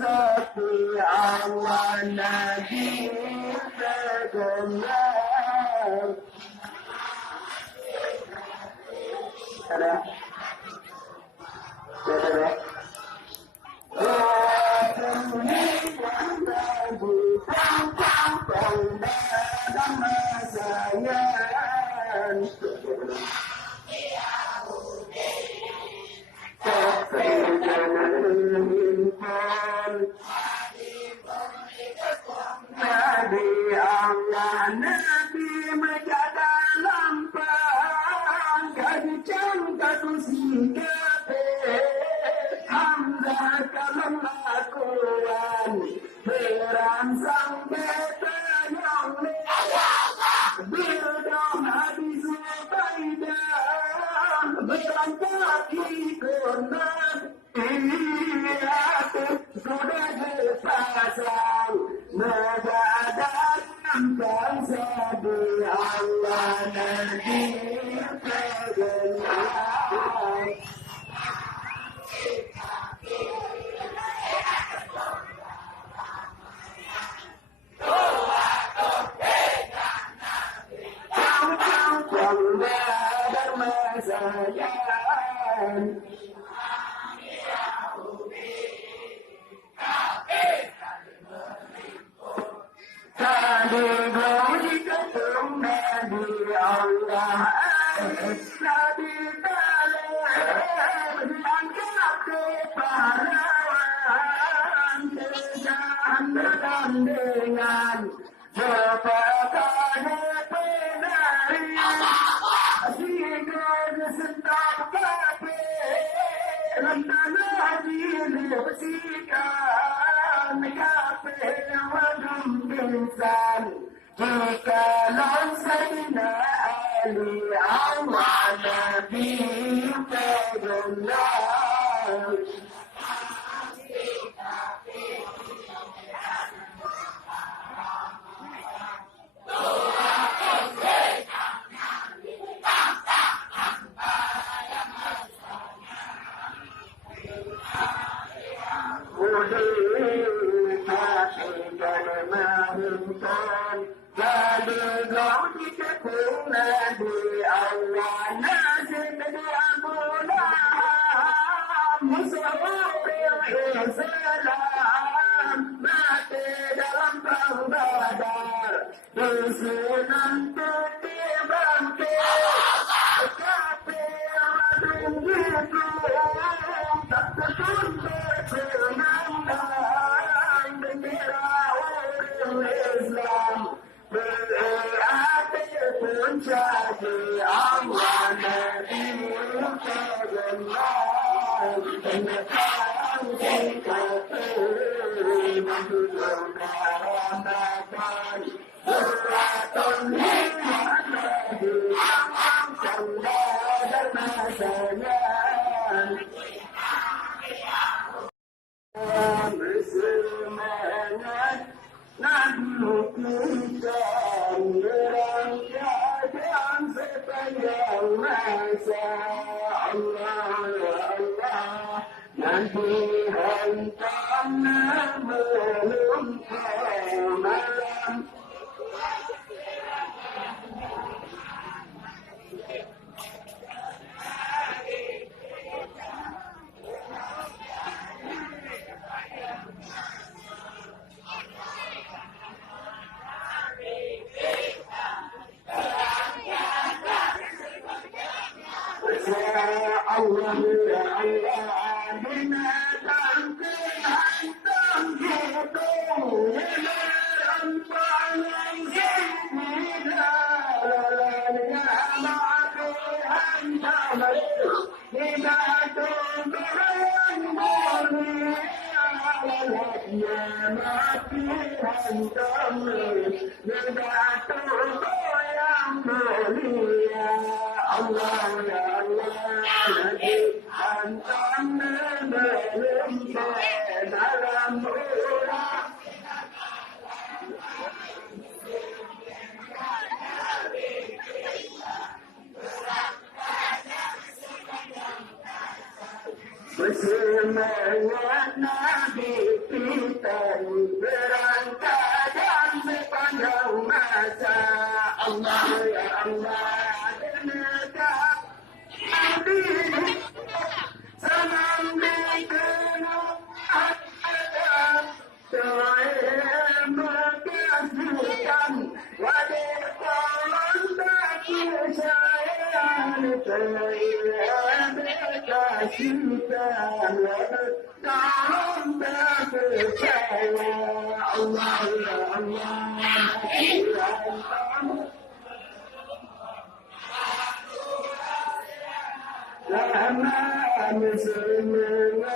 Safi Allah Nabi Sayyidina. Ada? Ada? Nabi Allah Nabi menjaga lampang kancang katusikape Hamzah kalam lakuan berangsang betayang berdom habis Ubaidah berangkat ikonan sudah terpasang mendadak bangsa di Allah Nabi terkenal. Cang bermasajan Nabi ketum Nabi Allah Nabi talib angkat kepahlawan terjahan bergandengan sepakat penari asyikkan sentak kafe lantana dilipsikan kafe wadum insan jika langsana Ali Allah Nabi terkenal. Nabi Allah nasib dia mula Musawaril Islam mati dalam perang Badar Sunan putih bangkit kafir adung tak tertuntut senandang bendera orang Islam berarti puncak Allah Nabi terkenal penyetaan kita menunjukkan karamakan beratun hikmat Nabi sanda dermasanya bersemangat Nabi kita berangkat sepanjang masa Allah ya Allah nanti hantam belum malam Allah ya Allah binatang kehantam hidup merampai yang sempurna lalanya mati hantam binatang yang mulia lalanya mati hantam binatang yang mulia Allah ya Allah Nabi hantam belum dalam urat bersemangat Nabi dalam berpercaya Allah ya Allah Lama muslimin